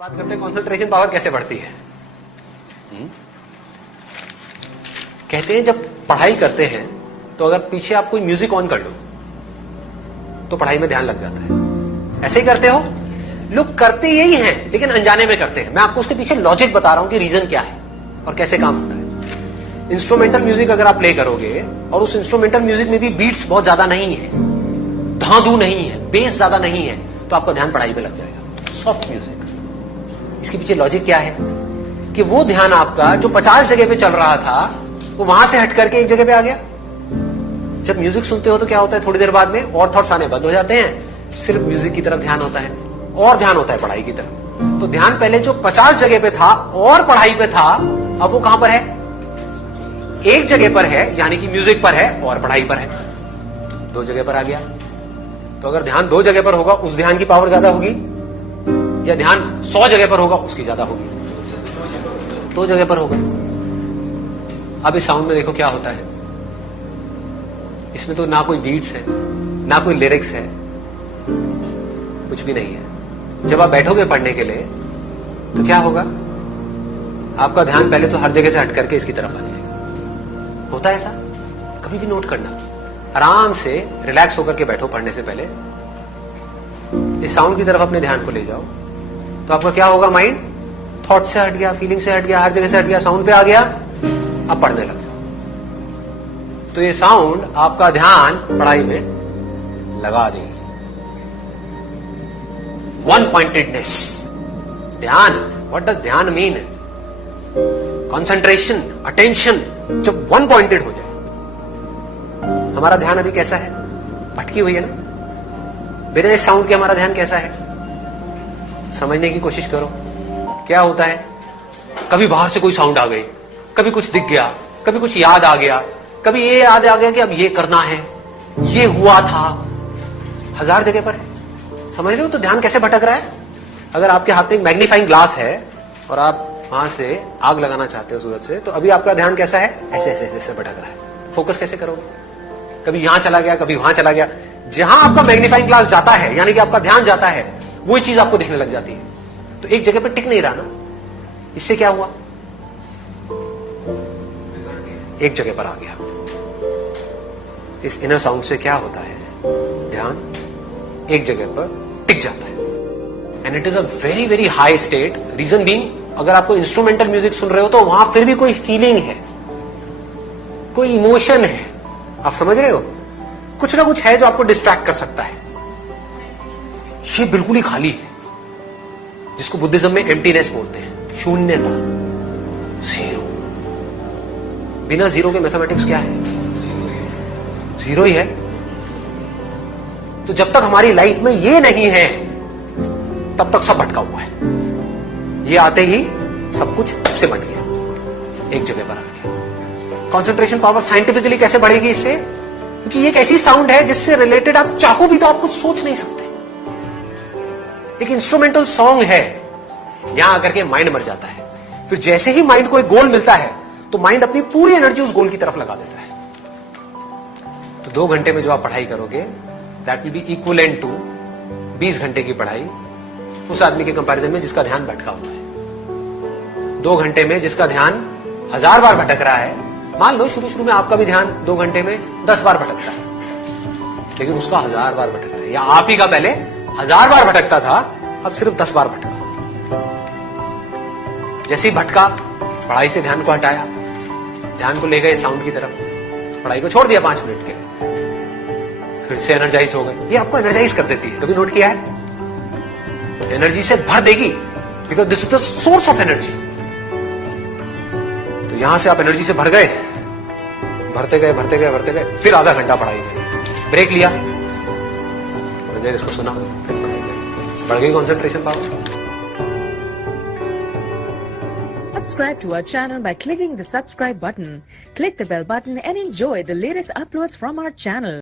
बात करते हैं कंसंट्रेशन पावर कैसे बढ़ती है। कहते हैं जब पढ़ाई करते हैं तो अगर पीछे आप कोई म्यूजिक ऑन कर लो तो पढ़ाई में ध्यान लग जाता है। ऐसे ही करते हो, लोग करते यही हैं लेकिन अनजाने में करते हैं। मैं आपको उसके पीछे लॉजिक बता रहा हूं कि रीजन क्या है और कैसे काम होता है। इंस्ट्रूमेंटल म्यूजिक अगर आप प्ले करोगे और उस इंस्ट्रूमेंटल म्यूजिक में भी बीट्स बहुत ज्यादा नहीं है, धांधू नहीं है, बेस ज्यादा नहीं है, तो आपका ध्यान पढ़ाई पे लग जाएगा। सॉफ्ट म्यूजिक, इसके पीछे लॉजिक क्या है कि वो ध्यान आपका जो 50 जगह पे चल रहा था वो वहां से हट करके एक जगह पे आ गया। जब म्यूजिक सुनते हो तो क्या होता है, थोड़ी देर बाद में और थॉट्स आने बंद हो जाते हैं, सिर्फ म्यूजिक की तरफ ध्यान होता है और ध्यान होता है पढ़ाई की तरफ। तो ध्यान पहले जो 50 जगह पे था और पढ़ाई पे था, अब वो कहां पर है? एक जगह पर है, यानी कि म्यूजिक पर है और पढ़ाई पर है। 2 जगह पर आ गया। तो अगर ध्यान 2 जगह पर होगा उस ध्यान की पावर ज्यादा होगी, या ध्यान 100 जगह पर होगा उसकी ज्यादा होगी? 2 जगह पर होगा। अब इस साउंड में देखो क्या होता है। इसमें तो ना कोई बीट्स है, ना कोई लिरिक्स है, कुछ भी नहीं है। जब आप बैठोगे पढ़ने के लिए तो क्या होगा, आपका ध्यान पहले तो हर जगह से हट करके इसकी तरफ आ जाएगा। होता है ऐसा? कभी भी नोट करना, आराम से रिलैक्स होकर के बैठो पढ़ने से पहले, इस साउंड की तरफ अपने ध्यान को ले जाओ तो आपका क्या होगा, माइंड थॉट से हट गया, फीलिंग से हट गया, हर जगह से हट गया, साउंड पे आ गया, अब पढ़ने लग जाओ। तो ये साउंड आपका ध्यान पढ़ाई में लगा देगी। वन पॉइंटेडनेस, ध्यान। व्हाट डज ध्यान मीन? कंसंट्रेशन, अटेंशन, जब वन पॉइंटेड हो जाए। हमारा ध्यान अभी कैसा है? भटकी हुई है ना। बिना इस साउंड के हमारा ध्यान कैसा है? समझने की कोशिश करो क्या होता है। कभी बाहर से कोई साउंड आ गई, कभी कुछ दिख गया, कभी कुछ याद आ गया, कभी ये याद आ गया कि अब ये करना है, ये हुआ था, 1000 जगह पर है। समझ रहे हो तो ध्यान कैसे भटक रहा है। अगर आपके हाथ में एक मैग्नीफाइंग ग्लास है और आप वहां से आग लगाना चाहते हो सूरज से, तो अभी आपका ध्यान कैसा है? ऐसे ऐसे ऐसे भटक रहा है। फोकस कैसे करोगे? कभी यहां चला गया, कभी वहां चला गया। जहां आपका मैग्नीफाइंग ग्लास जाता है, यानी कि आपका ध्यान जाता है, वही चीज आपको दिखने लग जाती है। तो एक जगह पर टिक नहीं रहा ना। इससे क्या हुआ? एक जगह पर आ गया। इस इनर साउंड से क्या होता है, ध्यान एक जगह पर टिक जाता है। And it is a very very high state. Reason being, अगर आपको इंस्ट्रूमेंटल म्यूजिक सुन रहे हो तो वहां फिर भी कोई फीलिंग है, कोई इमोशन है। आप समझ रहे हो? कुछ ना कुछ है जो आपको डिस्ट्रैक्ट कर सकता है। ये बिल्कुल ही खाली है, जिसको बुद्धिज्म में एम्प्टीनेस बोलते हैं, शून्यता, जीरो। बिना जीरो के मैथमेटिक्स क्या है? जीरो ही है। तो जब तक हमारी लाइफ में ये नहीं है तब तक सब भटका हुआ है। ये आते ही सब कुछ उससे बट गया, एक जगह पर आ गया। कंसंट्रेशन पावर साइंटिफिकली कैसे बढ़ेगी इससे? क्योंकि ये एक ऐसी साउंड है जिससे रिलेटेड आप चाहो भी तो आप कुछ सोच नहीं सकते। एक इंस्ट्रूमेंटल सॉन्ग है, यहां आकर के माइंड मर जाता है। फिर जैसे ही माइंड को एक गोल मिलता है तो माइंड अपनी पूरी एनर्जी उस गोल की तरफ लगा देता है। तो 2 घंटे में जो आप पढ़ाई करोगे, that will be equivalent to 20 घंटे की पढ़ाई उस आदमी के कंपैरिजन में जिसका ध्यान भटका हुआ है। 2 घंटे में जिसका ध्यान 1000 बार भटक रहा है, मान लो शुरू शुरू में आपका भी ध्यान 2 घंटे में 10 बार भटकता है, लेकिन उसका 1000 बार भटक रहा है। या आप ही का पहले 1000 बार भटकता था, अब सिर्फ 10 बार भटका। जैसे ही भटका, पढ़ाई से ध्यान को हटाया, ध्यान को ले गए साउंड की तरफ, पढ़ाई को छोड़ दिया 5 मिनट के लिए, फिर से एनर्जाइज हो गए। ये आपको एनर्जाइज कर देती है, कभी नोट किया है? एनर्जी से भर देगी, because this is the source of energy. तो यहां से आप एनर्जी से भर गए, भरते गए भरते गए भरते गए, फिर आधा घंटा पढ़ाई गई, ब्रेक लिया, इसको सुना, फिर पढ़ाई गई, बढ़ गई concentration power. Subscribe to our channel by clicking the subscribe button. Click the bell button and enjoy the latest uploads from our channel.